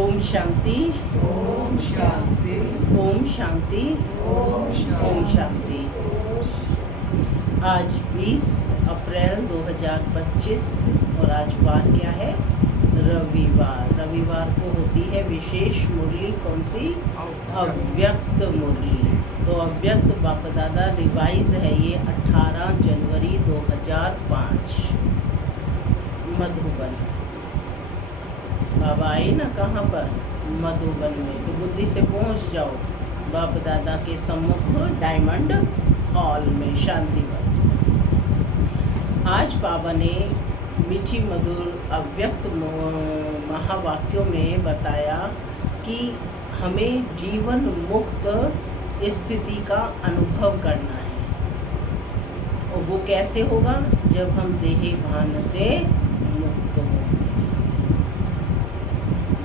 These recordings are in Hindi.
ओम शांति। ओम शांति। ओम शांति। ओम शांति। ओम शांति। आज 20 अप्रैल 2025 और आज वार क्या है? रविवार। रविवार को होती है विशेष मुरली। कौन सी? अव्यक्त मुरली। तो अव्यक्त बाप दादा रिवाइज है ये 18 जनवरी 2005 मधुबन। बाबा आए ना कहाँ पर? मधुबन में। तो बुद्धि से पहुँच जाओ बाप दादा के सम्मुख डायमंड हॉल में शांतिवन। आज बाबा ने मीठी मधुर अव्यक्त महावाक्यों में बताया कि हमें जीवन मुक्त स्थिति का अनुभव करना है। और वो कैसे होगा? जब हम देह भान से मुक्त होंगे।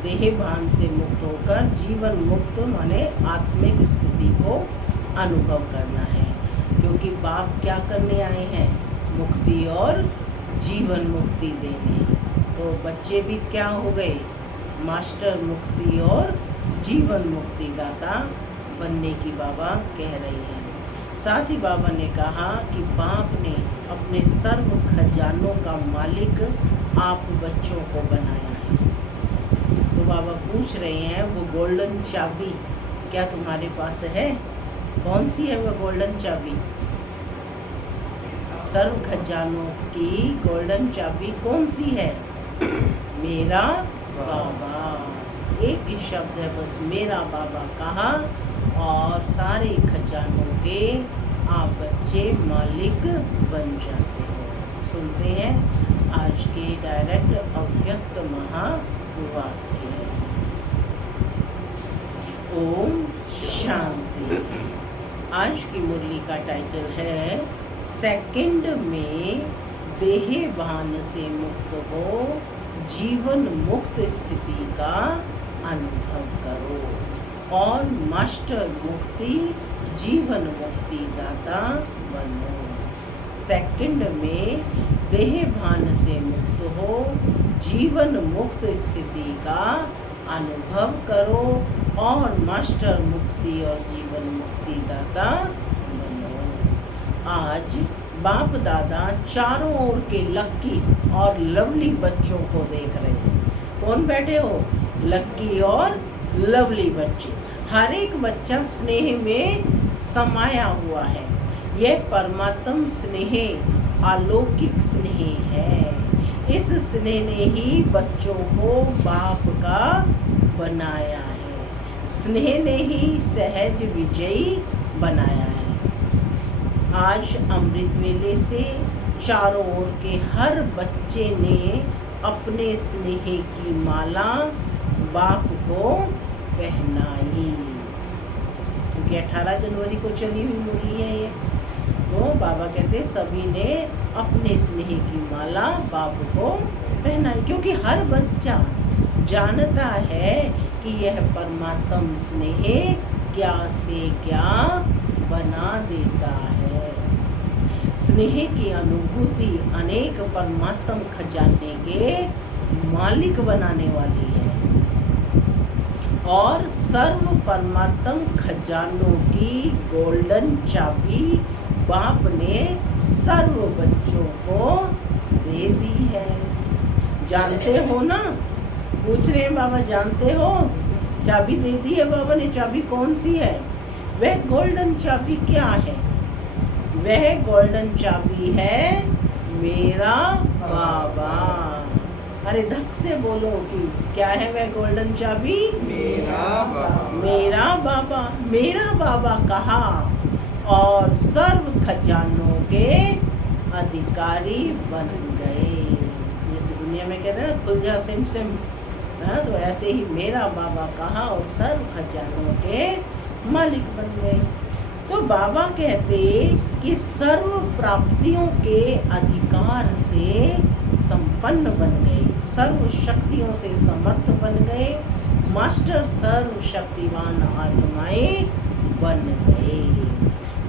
देह भान से मुक्त होकर जीवन मुक्त माने आत्मिक स्थिति को अनुभव करना है। क्योंकि बाप क्या करने आए हैं? मुक्ति और जीवन मुक्ति देने। तो बच्चे भी क्या हो गए? मास्टर मुक्ति और जीवन मुक्ति दाता बनने की बाबा कह रही हैं। साथ ही बाबा ने कहा कि बाप ने अपने सर्व खजानों का मालिक आप बच्चों को बनाया है। तो बाबा पूछ रहे हैं वो गोल्डन चाबी क्या तुम्हारे पास है? कौन सी है वो गोल्डन चाबी? सर्व खजानों की गोल्डन चाबी कौन सी है? मेरा बाबा। एक ही शब्द है बस, मेरा बाबा कहा और सारे खजानों के आप बच्चे मालिक बन जाते हो। सुनते हैं आज के डायरेक्ट अव्यक्त महावाक्य। ओम शांति। आज की मुरली का टाइटल है सेकंड में देह भान से मुक्त हो, जीवन मुक्त स्थिति का अनुभव करो और मास्टर मुक्ति जीवन मुक्ति दाता बनो। सेकंड में देह भान से मुक्त हो, जीवन मुक्त स्थिति का अनुभव करो और मास्टर मुक्ति और जीवन मुक्ति दाता बनो। आज बाप दादा चारों ओर के लक्की और लवली बच्चों को देख रहे हैं। कौन बैठे हो? लक्की और लवली बच्चे। हर एक बच्चा स्नेह में समाया हुआ है। यह परमात्म स्नेह अलौकिक स्नेह है। इस स्नेह ने ही बच्चों को बाप का बनाया है। स्नेह ने ही सहज विजयी बनाया है। आज अमृत वेले से चारों ओर के हर बच्चे ने अपने स्नेह की माला बाप को पहनाई। क्योंकि 18 जनवरी को चली हुई मुरली है ये। तो बाबा कहते सभी ने अपने स्नेह की माला बाप को पहनाई। क्योंकि हर बच्चा जानता है कि यह परमात्म स्नेह क्या से क्या बना देता है। स्नेह की अनुभूति अनेक परमात्म खजाने के मालिक बनाने वाली है और सर्व परमात्म खजानों की गोल्डन चाबी बाप ने सर्व बच्चों को दे दी है। जानते हो ना? पूछ रहे हैं बाबा, जानते हो? चाबी दे दी है बाबा ने। चाबी कौन सी है? वह गोल्डन चाबी क्या है? वह गोल्डन चाबी है मेरा बाबा। अरे धक से बोलो कि क्या है वह गोल्डन चाबी? मेरा बाबा। मेरा बाबा। मेरा बाबा कहा और सर्व खजानों के अधिकारी बन गए। जैसे दुनिया में कहते हैं ना खुल जा सिम सिम, तो ऐसे ही मेरा बाबा कहा और सर्व खजानों के मालिक बन गए। तो बाबा कहते कि सर्व प्राप्तियों के अधिकार से संपन्न बन गए, सर्व शक्तियों से समर्थ बन गए, मास्टर सर्व शक्तिवान आत्माएं बन गए।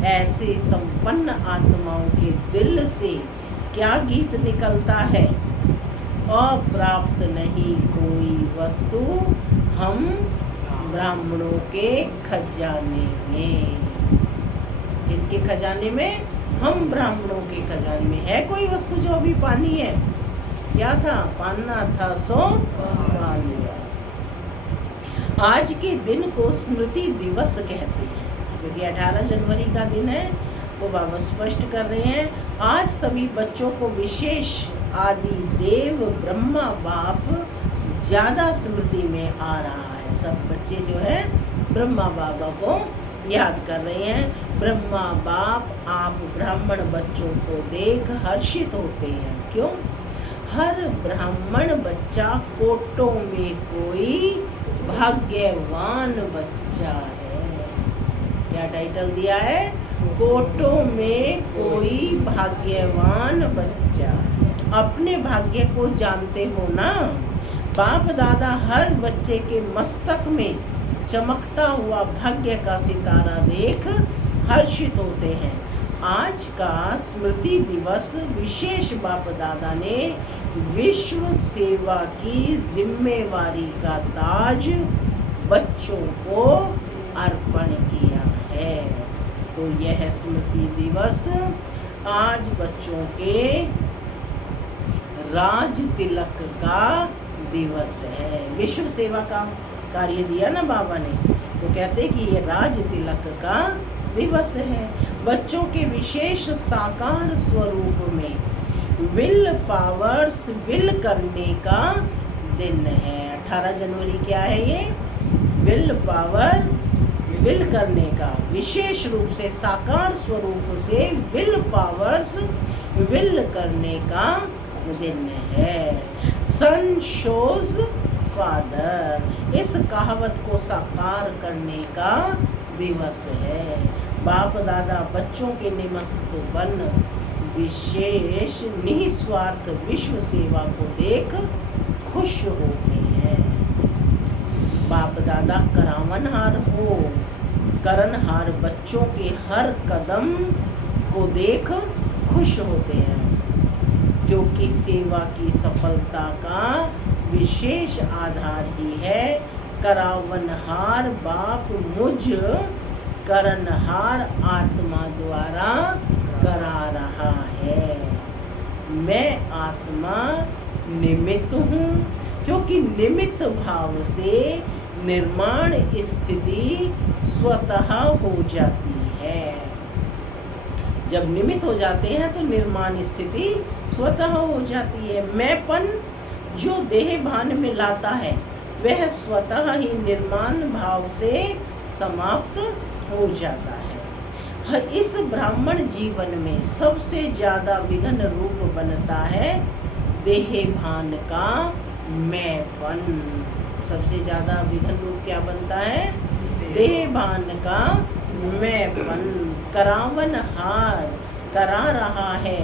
ऐसे संपन्न आत्माओं के दिल से क्या गीत निकलता है? अप्राप्त नहीं कोई वस्तु हम ब्राह्मणों के खजाने में। इनके खजाने में, हम ब्राह्मणों के खजाने में। है कोई वस्तु जो अभी पानी है? क्या था? पाना था सो पा लिया। आज के दिन को स्मृति दिवस कहते हैं, क्योंकि 18 जनवरी का दिन है। तो बाबा स्पष्ट कर रहे हैं, आज सभी बच्चों को विशेष आदि देव ब्रह्मा बाप ज़्यादा स्मृति में आ रहा है। सब बच्चे जो है ब्रह्मा बाबा को याद कर रहे हैं। ब्रह्मा बाप आप ब्राह्मण बच्चों को देख हर्षित होते हैं। क्यों? हर ब्राह्मण बच्चा कोटों में कोई भाग्यवान बच्चा है। क्या टाइटल दिया है? कोटों में कोई भाग्यवान बच्चा। अपने भाग्य को जानते हो ना। बाप दादा हर बच्चे के मस्तक में चमकता हुआ भाग्य का सितारा देख हर्षित होते हैं। आज का स्मृति दिवस विशेष बाप दादा ने विश्व सेवा की जिम्मेवारी का ताज बच्चों को अर्पण किया है। तो यह स्मृति दिवस आज बच्चों के राज तिलक का दिवस है। विश्व सेवा का कार्य दिया ना बाबा ने, तो कहते कि ये राज तिलक का दिवस है। बच्चों के विशेष साकार स्वरूप में विल पावर्स विल करने का दिन है। 18 जनवरी क्या है ये? विल पावर विल करने का, विशेष रूप से साकार स्वरूप से विल पावर्स विल करने का दिन है। सन शोज फादर, इस कहावत को साकार करने का दिवस है। बाप दादा बच्चों के निमित्त बन विशेष निस्वार्थ विश्व सेवा को देख खुश होते हैं। बाप दादा करावनहार हो, करनहार बच्चों के हर कदम को देख खुश होते हैं, क्योंकि सेवा की सफलता का विशेष आधार ही है करावनहार बाप मुझ करनहार आत्मा द्वारा करा रहा है। मैं आत्मा निमित्त हूँ, क्योंकि निमित्त भाव से निर्माण स्थिति स्वतः हो जाती है। जब निमित्त हो जाते हैं तो निर्माण स्थिति स्वतः हो जाती है। मैंपन जो देह भान में लाता है वह स्वतः ही निर्माण भाव से समाप्त हो जाता है। इस ब्राह्मण जीवन में सबसे ज़्यादा विघ्न रूप बनता है देह भान का मैंपन। सबसे ज़्यादा विघ्न रूप क्या बनता है? देह भान का मैंपन। करावनहार करा रहा है,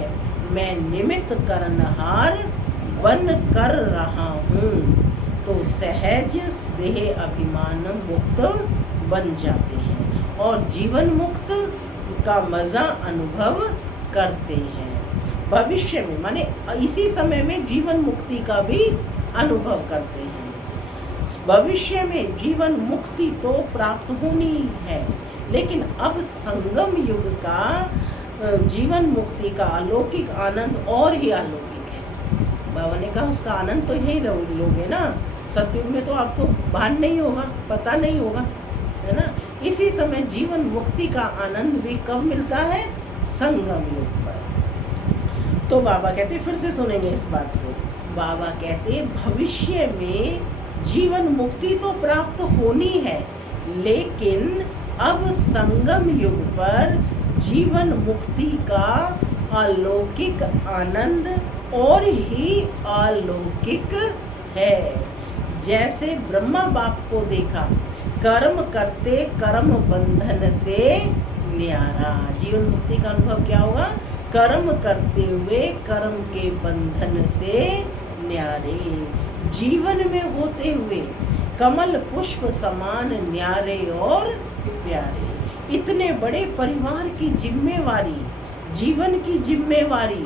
मैं निमित्त करनहार बन कर रहा हूँ, तो सहज देह अभिमान मुक्त बन जाते हैं और जीवन मुक्त का मज़ा अनुभव करते हैं। भविष्य में माने इसी समय में जीवन मुक्ति का भी अनुभव करते हैं। भविष्य में जीवन मुक्ति तो प्राप्त होनी है, लेकिन अब संगम युग का जीवन मुक्ति का अलौकिक आनंद और ही अलौकिक है। बाबा ने कहा उसका आनंद तो यही लोगे ना। सतयुग में तो आपको भान नहीं होगा, पता नहीं होगा, है ना। इसी समय जीवन मुक्ति का आनंद भी कब मिलता है? संगम युग पर। तो बाबा कहते, फिर से सुनेंगे इस बात को। बाबा कहते भविष्य में जीवन मुक्ति तो प्राप्त होनी है, लेकिन अब संगम युग पर जीवन मुक्ति का अलौकिक आनंद और ही अलौकिक है। जैसे ब्रह्मा बाप को देखा कर्म करते कर्म बंधन से न्यारा। जीवन मुक्ति का अनुभव क्या होगा? कर्म करते हुए कर्म के बंधन से न्यारे, जीवन में होते हुए कमल पुष्प समान न्यारे और प्यारे। इतने बड़े परिवार की जिम्मेवारी, जीवन की जिम्मेवारी,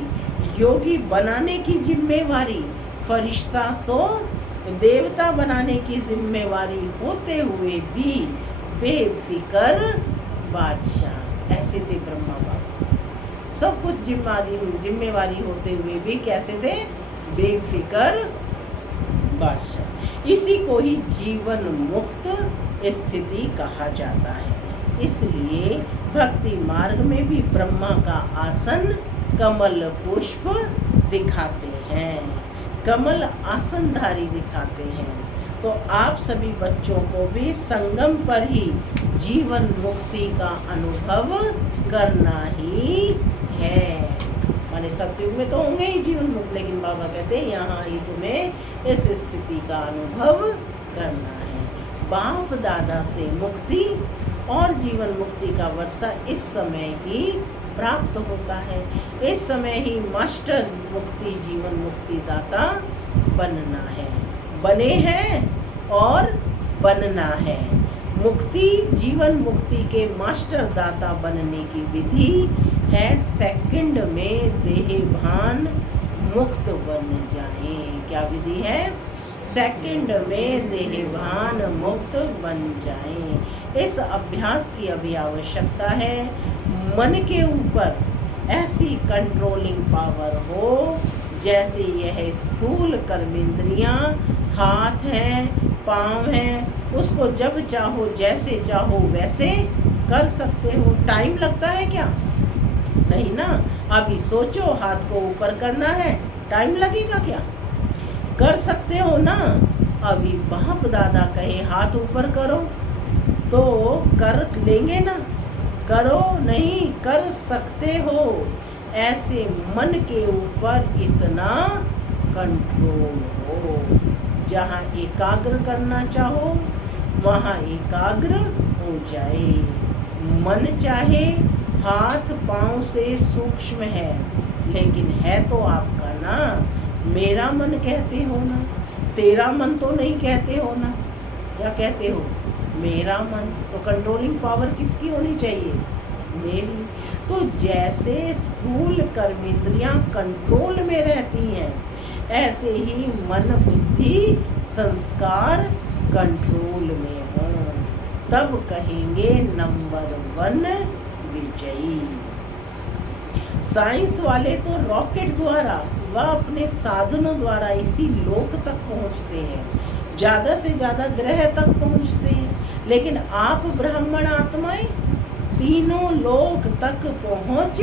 योगी बनाने की जिम्मेवारी फरिश्ता सो देवता बनाने की जिम्मेवारी होते हुए भी बेफिक्र बादशाह। ऐसे थे ब्रह्मा बाबा, सब कुछ जिम्मेवारी होते हुए भी कैसे थे? बेफिक्र बादशाह। इसी को ही जीवन मुक्त स्थिति कहा जाता है। इसलिए भक्ति मार्ग में भी ब्रह्मा का आसन कमल पुष्प दिखाते हैं, कमल आसनधारी दिखाते हैं। तो आप सभी बच्चों को भी संगम पर ही जीवन मुक्ति का अनुभव करना ही है। माने सतयुग में तो होंगे ही जीवन मुक्त, लेकिन बाबा कहते हैं यहाँ ही तुम्हें इस स्थिति का अनुभव करना है। बाप दादा से मुक्ति और जीवन मुक्ति का वर्षा इस समय ही प्राप्त होता है। इस समय ही मास्टर मुक्ति जीवन मुक्ति दाता बनना है, बने हैं और बनना है। मुक्ति जीवन मुक्ति के मास्टर दाता बनने की विधि है सेकंड में देह भान मुक्त बन जाए। क्या विधि है? सेकंड में देह भान मुक्त बन जाए। इस अभ्यास की अभी आवश्यकता है। मन के ऊपर ऐसी कंट्रोलिंग पावर हो जैसे यह स्थूल कर्मेंद्रियां, हाथ हैं, पाँव हैं, उसको जब चाहो जैसे चाहो वैसे कर सकते हो। टाइम लगता है क्या? नहीं ना। अभी सोचो हाथ को ऊपर करना है, टाइम लगेगा क्या? कर सकते हो ना। अभी बाप दादा कहे हाथ ऊपर करो तो कर लेंगे ना। करो नहीं, कर सकते हो। ऐसे मन के ऊपर इतना कंट्रोल हो, जहाँ एकाग्र करना चाहो वहाँ एकाग्र हो जाए। मन चाहे हाथ पाँव से सूक्ष्म है, लेकिन है तो आपका ना। मेरा मन कहते हो ना, तेरा मन तो नहीं कहते हो ना। क्या कहते हो? मेरा मन। तो कंट्रोलिंग पावर किसकी होनी चाहिए? मेरी। तो जैसे स्थूल कर्मेंद्रियां कंट्रोल में रहती हैं, ऐसे ही मन बुद्धि संस्कार कंट्रोल में हो, तब कहेंगे नंबर 1 विजयी। साइंस वाले तो रॉकेट द्वारा व अपने साधनों द्वारा इसी लोक तक पहुंचते हैं, ज़्यादा से ज़्यादा ग्रह तक पहुंचते हैं। लेकिन आप ब्राह्मण आत्माएं तीनों लोक तक पहुंच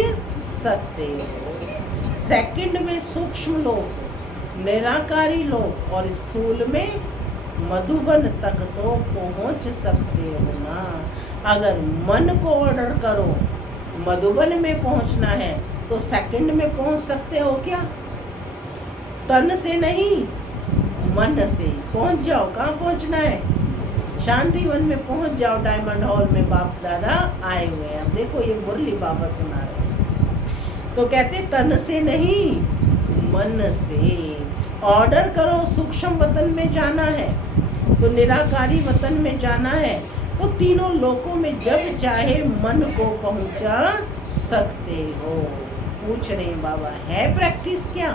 सकते हो। सेकंड में सूक्ष्म लोक, निराकारी लोक और स्थूल में मधुबन तक तो पहुंच सकते हो ना। अगर मन को ऑर्डर करो मधुबन में पहुंचना है तो सेकंड में पहुंच सकते हो क्या? तन से नहीं, मन से पहुंच जाओ। कहाँ पहुंचना है? शांतिवन में पहुंच जाओ। डायमंड हॉल में बाप दादा आए हुए हैं। अब देखो ये मुरली बाबा सुना रहे हैं। तो कहते तन से नहीं, मन से ऑर्डर करो। सूक्ष्म वतन में जाना है तो निराकारी वतन में जाना है, तो तीनों लोकों में जब चाहे मन को पहुंचा सकते हो। पूछ रहे हैं बाबा, है प्रैक्टिस क्या?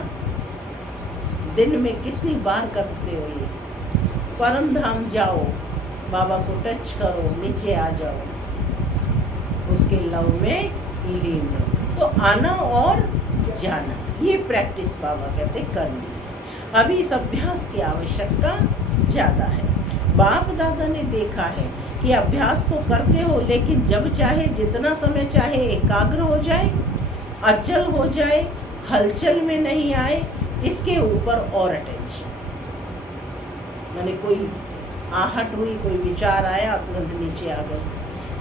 दिन में कितनी बार करते हो ये? परम धाम जाओ, बाबा को टच करो, नीचे आ जाओ, उसके लव में लीन रहो। तो आना और जाना, ये प्रैक्टिस बाबा कहते करनी है। अभी इस अभ्यास की आवश्यकता ज़्यादा है। बाप दादा ने देखा है कि अभ्यास तो करते हो, लेकिन जब चाहे जितना समय चाहे एकाग्र हो जाए, अचल हो जाए, हलचल में नहीं आए, इसके ऊपर और अटेंशन। मैंने कोई आहट हुई, कोई विचार आया, तुरंत नीचे आ गए।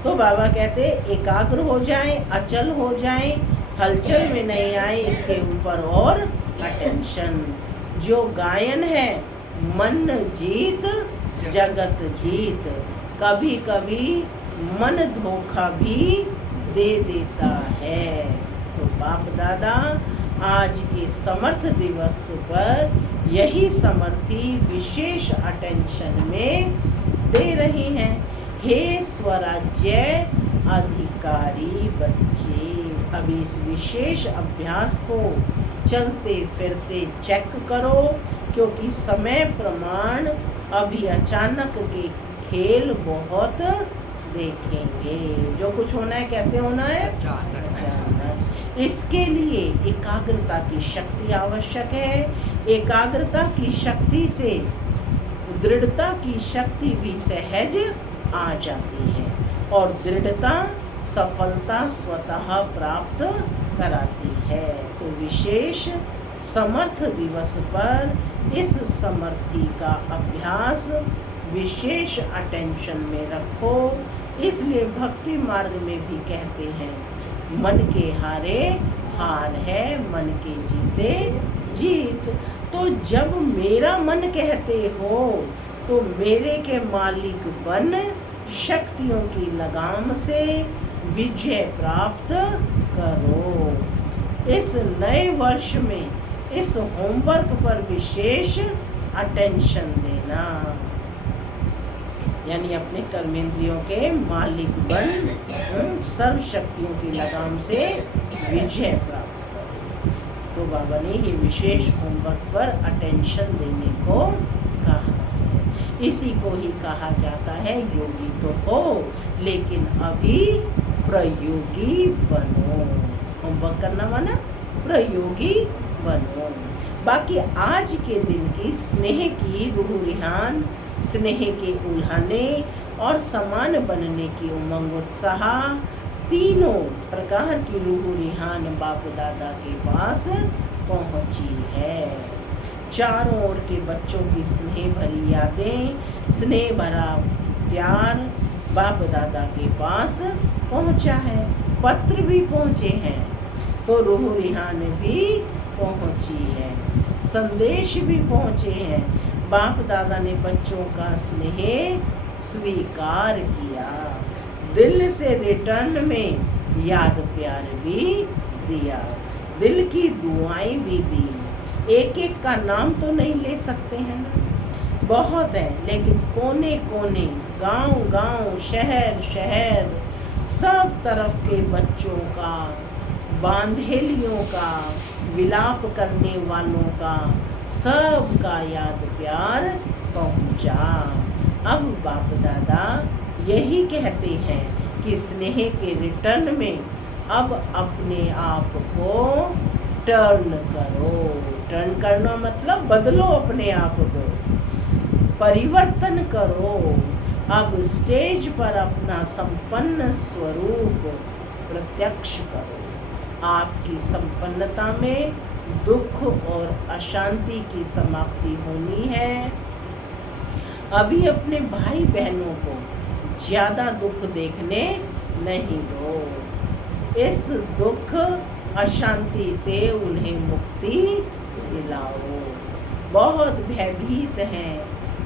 तो बाबा कहते एकाग्र हो जाए, अचल हो जाए, हलचल में नहीं आए, इसके ऊपर और अटेंशन। जो गायन है, मन जीत जगत जीत। कभी कभी मन धोखा भी दे देता है। तो बाप दादा आज के समर्थ दिवस पर यही समर्थी विशेष अटेंशन में दे रहे हैं। हे स्वराज्य अधिकारी बच्चे, अभी इस विशेष अभ्यास को चलते फिरते चेक करो, क्योंकि समय प्रमाण अभी अचानक के खेल बहुत देखेंगे। जो कुछ होना है कैसे होना है? अचानक। इसके लिए एकाग्रता की शक्ति आवश्यक है। एकाग्रता की शक्ति से दृढ़ता की शक्ति भी सहज आ जाती है और दृढ़ता सफलता स्वतः प्राप्त कराती है। तो विशेष समर्थ दिवस पर इस समर्थी का अभ्यास विशेष अटेंशन में रखो। इसलिए भक्ति मार्ग में भी कहते हैं, मन के हारे हार है, मन के जीते जीत। तो जब मेरा मन कहते हो तो मेरे के मालिक बन शक्तियों की लगाम से विजय प्राप्त करो। इस नए वर्ष में इस होमवर्क पर विशेष अटेंशन देना, यानी अपने कर्मेंद्रियों के मालिक बन सर्व शक्तियों की लगाम से विजय प्राप्त करो। तो बाबा ने ये विशेष होमवर्क पर अटेंशन देने को कहा है। इसी को ही कहा जाता है योगी तो हो लेकिन अभी प्रयोगी बनो। होमवर्क करना माना प्रयोगी बनो। बाकी आज के दिन की स्नेह की रूह रिहान, स्नेह के उल्हाने और समान बनने की उमंग उत्साह, तीनों प्रकार की रूह रिहान बाप दादा के पास पहुंची है। चारों ओर के बच्चों की स्नेह भरी यादें, स्नेह भरा प्यार बाप दादा के पास पहुंचा है। पत्र भी पहुंचे हैं तो रूह रिहान भी पहुंची है, संदेश भी पहुंचे हैं। बाप दादा ने बच्चों का स्नेह स्वीकार किया, दिल से रिटर्न में याद प्यार भी दिया, दिल की दुआएं भी दी। एक एक का नाम तो नहीं ले सकते हैं ना, बहुत है, लेकिन कोने कोने, गांव गांव, शहर शहर, सब तरफ के बच्चों का, बांधेलियों का, विलाप करने वालों का, सब का याद प्यार पहुंचा। अब बाप दादा यही कहते हैं कि स्नेह के रिटर्न में अब अपने आप को टर्न करो। टर्न करना मतलब बदलो अपने आप को, परिवर्तन करो। अब स्टेज पर अपना संपन्न स्वरूप प्रत्यक्ष करो। आपकी संपन्नता में दुख और अशांति की समाप्ति होनी है। अभी अपने भाई बहनों को ज्यादा दुख देखने नहीं दो। इस दुख अशांति से उन्हें मुक्ति दिलाओ। बहुत भयभीत हैं,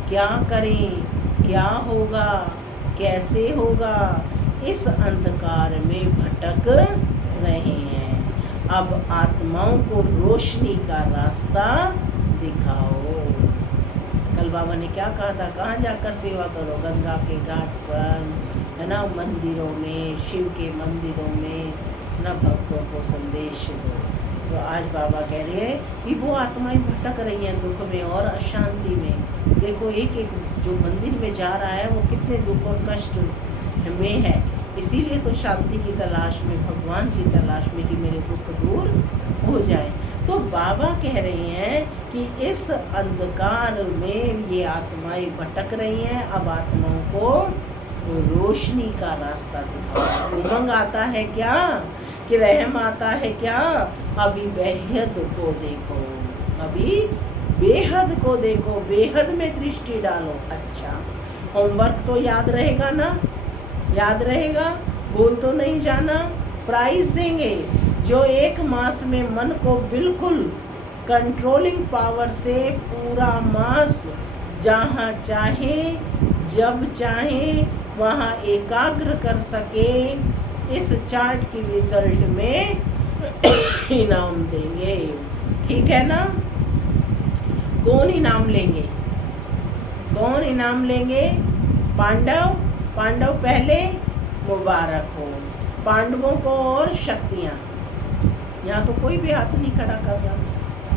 क्या करें, क्या होगा, कैसे होगा, इस अंधकार में भटक रहे हैं। अब आत्माओं को रोशनी का रास्ता दिखाओ। कल बाबा ने क्या कहा था, कहाँ जाकर सेवा करो? गंगा के घाट पर, है ना, मंदिरों में, शिव के मंदिरों में, ना, भक्तों को संदेश दो। तो आज बाबा कह रहे हैं कि वो आत्माएं भटक रही हैं दुख में और अशांति में। देखो एक एक जो मंदिर में जा रहा है वो कितने दुख और कष्ट में है। इसीलिए तो शांति की तलाश में, भगवान की तलाश में कि मेरे दुख दूर हो जाए। तो बाबा कह रहे हैं कि इस अंधकार में ये आत्माएं भटक रही हैं। अब आत्माओं को रोशनी का रास्ता दिखाओ। उमंग आता है क्या कि रहम आता है क्या? अभी बेहद को देखो, अभी बेहद को देखो, बेहद में दृष्टि डालो। अच्छा, होमवर्क तो याद रहेगा ना? याद रहेगा, भूल तो नहीं जाना। प्राइज देंगे जो एक मास में मन को बिल्कुल कंट्रोलिंग पावर से पूरा मास जहाँ चाहे जब चाहे वहाँ एकाग्र कर सके, इस चार्ट की रिजल्ट में इनाम देंगे। ठीक है ना? कौन इनाम लेंगे? कौन इनाम लेंगे? पांडव। पांडव पहले, मुबारक हो पांडवों को। और शक्तियाँ, यहाँ तो कोई भी हाथ नहीं खड़ा कर रहा,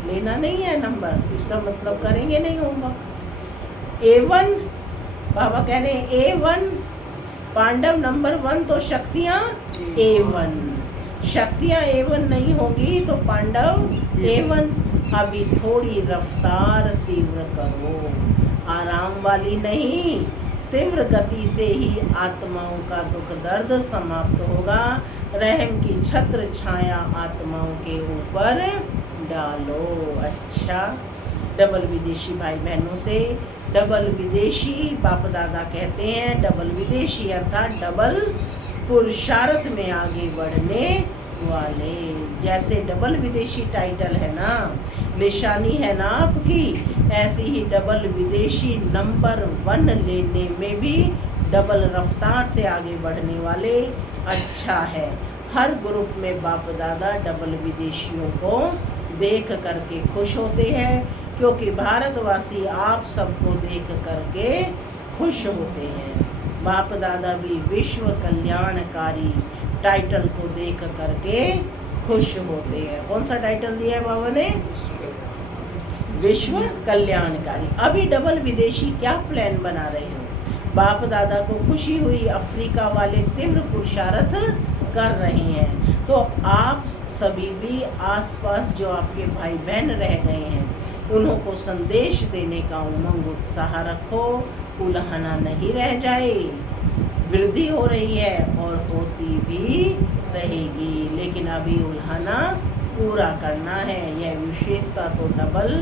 लेना नहीं है नंबर, इसका मतलब करेंगे नहीं होमवर्क। A1 बाबा कह रहे हैं A1 पांडव नंबर 1 तो शक्तियाँ A1, शक्तियाँ A1 नहीं होंगी तो पांडव A1। अभी थोड़ी रफ्तार तीव्र करो, आराम वाली नहीं, तीव्र गति से ही आत्माओं का दुख दर्द समाप्त होगा। रहम की छत्र छाया आत्माओं के ऊपर डालो। अच्छा, डबल विदेशी भाई बहनों से, डबल विदेशी बाप दादा कहते हैं, डबल विदेशी अर्थात डबल पुरुषार्थ में आगे बढ़ने वाले। जैसे डबल विदेशी टाइटल है ना, निशानी है ना आपकी, ऐसे ही डबल विदेशी नंबर 1 लेने में भी डबल रफ्तार से आगे बढ़ने वाले। अच्छा है, हर ग्रुप में बाप दादा डबल विदेशियों को देख करके खुश होते हैं, क्योंकि भारतवासी आप सबको देख करके खुश होते हैं। बाप दादा भी विश्व कल्याणकारी टाइटल को देख करके खुश होते हैं। कौन सा टाइटल दिया है बाबा ने? विश्व कल्याणकारी। अभी डबल विदेशी क्या प्लान बना रहे हो? बाप दादा को खुशी हुई, अफ्रीका वाले तीव्र पुरुषार्थ कर रहे हैं, तो आप सभी भी आसपास जो आपके भाई बहन रह गए हैं उन्हों को संदेश देने का उमंग उत्साह रखो, उल्हाना नहीं रह जाए। वृद्धि हो रही है और होती भी रहेगी, लेकिन अभी उल्हाना पूरा करना है। यह विशेषता तो डबल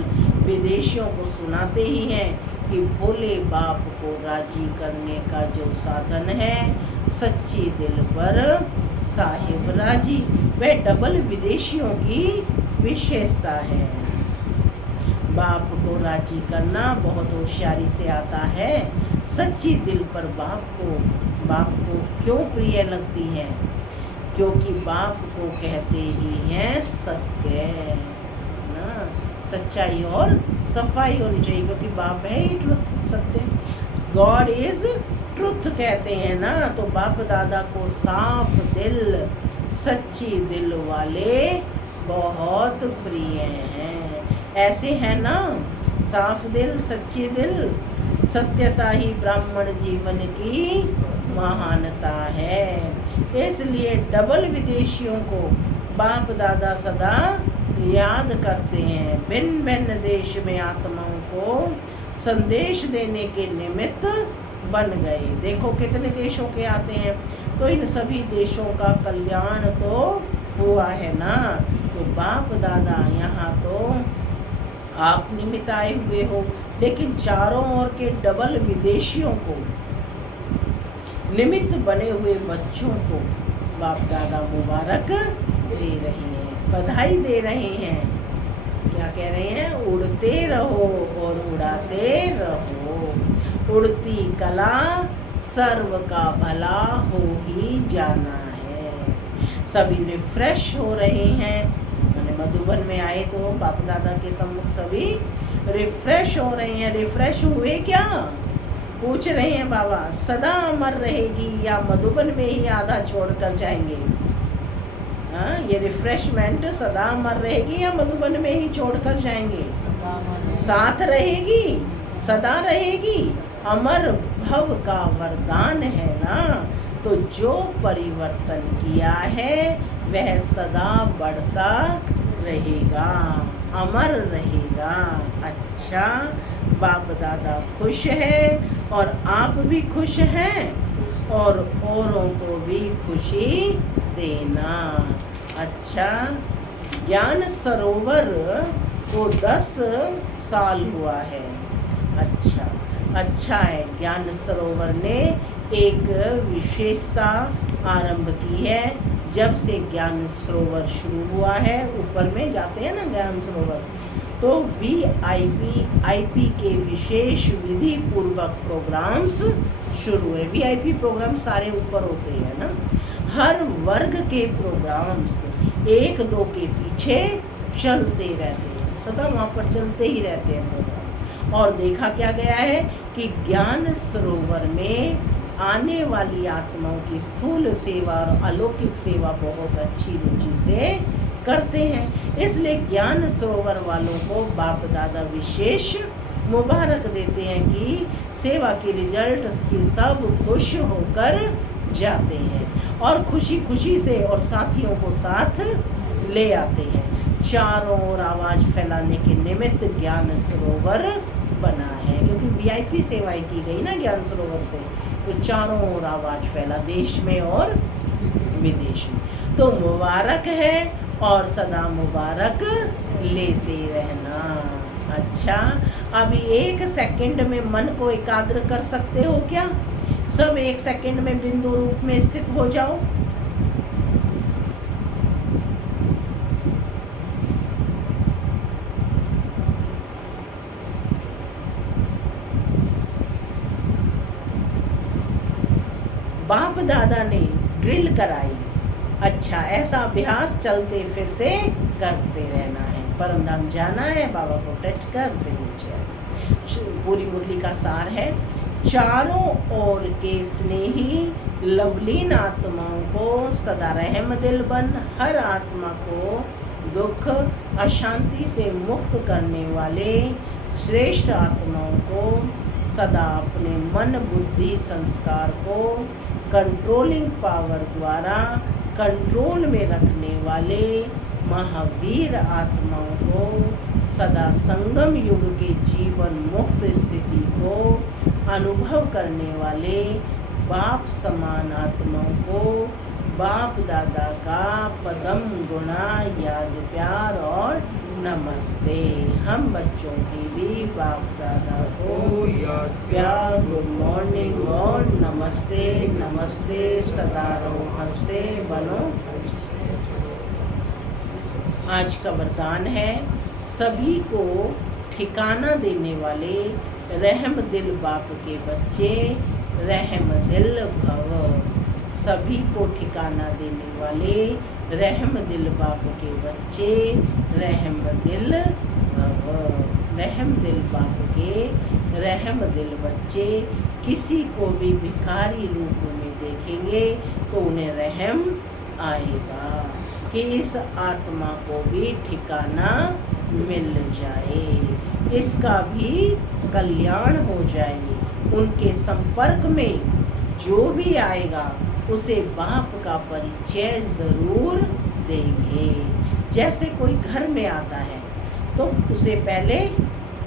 विदेशियों को सुनाते ही हैं कि भोले बाप को राजी करने का जो साधन है, सच्ची दिल पर साहिब राजी, वह डबल विदेशियों की विशेषता है। बाप को राजी करना बहुत होशियारी से आता है। सच्ची दिल पर बाप को क्यों प्रिय लगती है? क्योंकि बाप को कहते ही हैं सत्य ना, सच्चाई और सफाई होनी चाहिए, क्योंकि बाप है ही ट्रुथ, सत्य। गॉड इज ट्रुथ कहते हैं ना, तो बाप दादा को साफ दिल सच्ची दिल वाले बहुत प्रिय हैं। ऐसे है ना, साफ दिल सच्ची दिल, सत्यता ही ब्राह्मण जीवन की महानता है। इसलिए डबल विदेशियों को बाप दादा सदा याद करते हैं। भिन्न भिन्न देश में आत्माओं को संदेश देने के निमित्त बन गए। देखो कितने देशों के आते हैं, तो इन सभी देशों का कल्याण तो हुआ है ना। तो बाप दादा यहाँ तो आप निमित्त आए हुए हो, लेकिन चारों ओर के डबल विदेशियों को, निमित्त बने हुए बच्चों को बाप दादा मुबारक दे रहे हैं, बधाई दे रहे हैं। क्या कह रहे हैं? उड़ते रहो और उड़ाते रहो, उड़ती कला सर्व का भला हो ही जाना है। सभी रिफ्रेश हो रहे हैं। मैंने मधुबन में आए तो बाप दादा के सम्मुख सभी रिफ्रेश हो रहे हैं। रिफ्रेश हुए क्या? पूछ रहे हैं बाबा, सदा अमर रहेगी या मधुबन में ही आधा छोड़कर जाएंगे? हाँ, ये रिफ्रेशमेंट सदा अमर रहेगी या मधुबन में ही छोड़कर जाएंगे? साथ रहेगी, सदा रहेगी। अमर भव का वरदान है ना, तो जो परिवर्तन किया है वह सदा बढ़ता रहेगा, अमर रहेगा। अच्छा, बाप दादा खुश है और आप भी खुश हैं, और औरों को भी खुशी देना। अच्छा, ज्ञान सरोवर को 10 साल हुआ है। अच्छा है, ज्ञान सरोवर ने एक विशेषता आरंभ की है। जब से ज्ञान सरोवर शुरू हुआ है, ऊपर में जाते हैं ना ज्ञान सरोवर, तो VIP के विशेष विधि पूर्वक प्रोग्राम्स शुरू है। VIP प्रोग्राम सारे ऊपर होते हैं ना, हर वर्ग के प्रोग्राम्स 1-2 के पीछे चलते रहते हैं, सदा वहाँ पर चलते ही रहते हैं प्रोग्राम। और देखा क्या गया है कि ज्ञान सरोवर में आने वाली आत्माओं की स्थूल सेवा और अलौकिक सेवा बहुत अच्छी रुचि से करते हैं। इसलिए ज्ञान सरोवर वालों को बाप दादा विशेष मुबारक देते हैं कि सेवा की रिजल्ट की सब खुश होकर जाते हैं और खुशी खुशी से और साथियों को साथ ले आते हैं। चारों ओर आवाज फैलाने के निमित्त ज्ञान सरोवर बना है, क्योंकि वीआईपी सेवाएं की गई ना ज्ञान सरोवर से, तो चारों ओर आवाज फैला, देश में और विदेश में। तो मुबारक है और सदा मुबारक लेते रहना। अच्छा, अभी 1 सेकंड में मन को एकाग्र कर सकते हो क्या? सब 1 सेकंड में बिंदु रूप में स्थित हो जाओ। बाप दादा ने ड्रिल कराई। अच्छा, ऐसा अभ्यास चलते फिरते करते रहना है। परम धाम जाना है, बाबा को टच कर फिर नीचे। पूरी मुरली का सार है, चारों ओर के स्नेही लवलीन आत्माओं को सदा रहम दिल बन हर आत्मा को दुख अशांति से मुक्त करने वाले श्रेष्ठ आत्माओं को सदा अपने मन बुद्धि संस्कार को कंट्रोलिंग पावर द्वारा कंट्रोल में रखने वाले महावीर आत्माओं को सदा संगम युग के जीवन मुक्त स्थिति को अनुभव करने वाले बाप समान आत्माओं को बाप दादा का पदम गुणा याद प्यार और नमस्ते। हम बच्चों की भी बाप दादा को याद प्यार, गुड मॉर्निंग और नमस्ते। नमस्ते, सदा रहो हंसते बनो। आज का वरदान है, सभी को ठिकाना देने वाले रहम दिल बाप के बच्चे रहम दिल भव। सभी को ठिकाना देने वाले रहम दिल बाप के बच्चे रहम दिल भव। रहम दिल बाप के रहम दिल बच्चे किसी को भी भिखारी रूप में देखेंगे तो उन्हें रहम आएगा कि इस आत्मा को भी ठिकाना मिल जाए, इसका भी कल्याण हो जाए। उनके संपर्क में जो भी आएगा उसे बाप का परिचय ज़रूर देंगे। जैसे कोई घर में आता है तो उसे पहले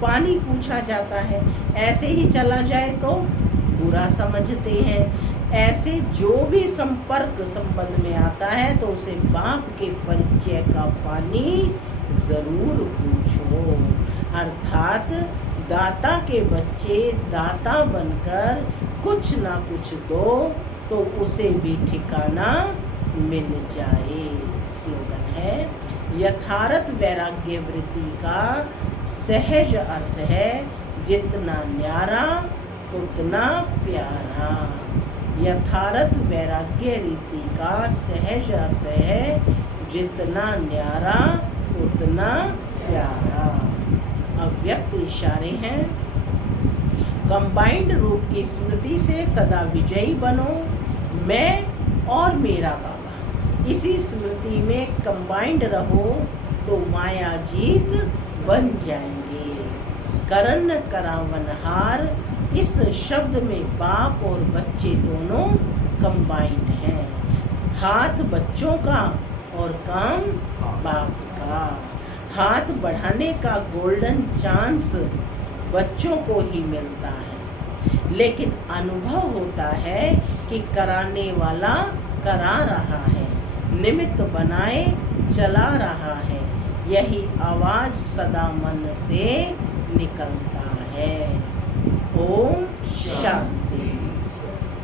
पानी पूछा जाता है, ऐसे ही चला जाए तो बुरा समझते हैं। ऐसे जो भी संपर्क संबंध में आता है तो उसे बाप के परिचय का पानी ज़रूर पूछो। अर्थात दाता के बच्चे दाता बनकर कुछ ना कुछ दो तो उसे भी ठिकाना मिल जाए। स्लोगन है, यथार्थ वैराग्य वृत्ति का सहज अर्थ है जितना न्यारा उतना प्यारा। यथार्थ वैराग्य रीति का सहज अर्थ है जितना न्यारा उतना प्यारा। अव्यक्त इशारे हैं, कंबाइंड रूप की स्मृति से सदा विजयी बनो। मैं और मेरा बाबा, इसी स्मृति में कंबाइंड रहो तो माया जीत बन जाएंगे। करण करावनहार, इस शब्द में बाप और बच्चे दोनों कंबाइंड हैं। हाथ बच्चों का और काम बाप का। हाथ बढ़ाने का गोल्डन चांस बच्चों को ही मिलता है, लेकिन अनुभव होता है कि कराने वाला करा रहा है, निमित्त बनाए चला रहा है। यही आवाज सदा मन से निकलता है। ओम शांति।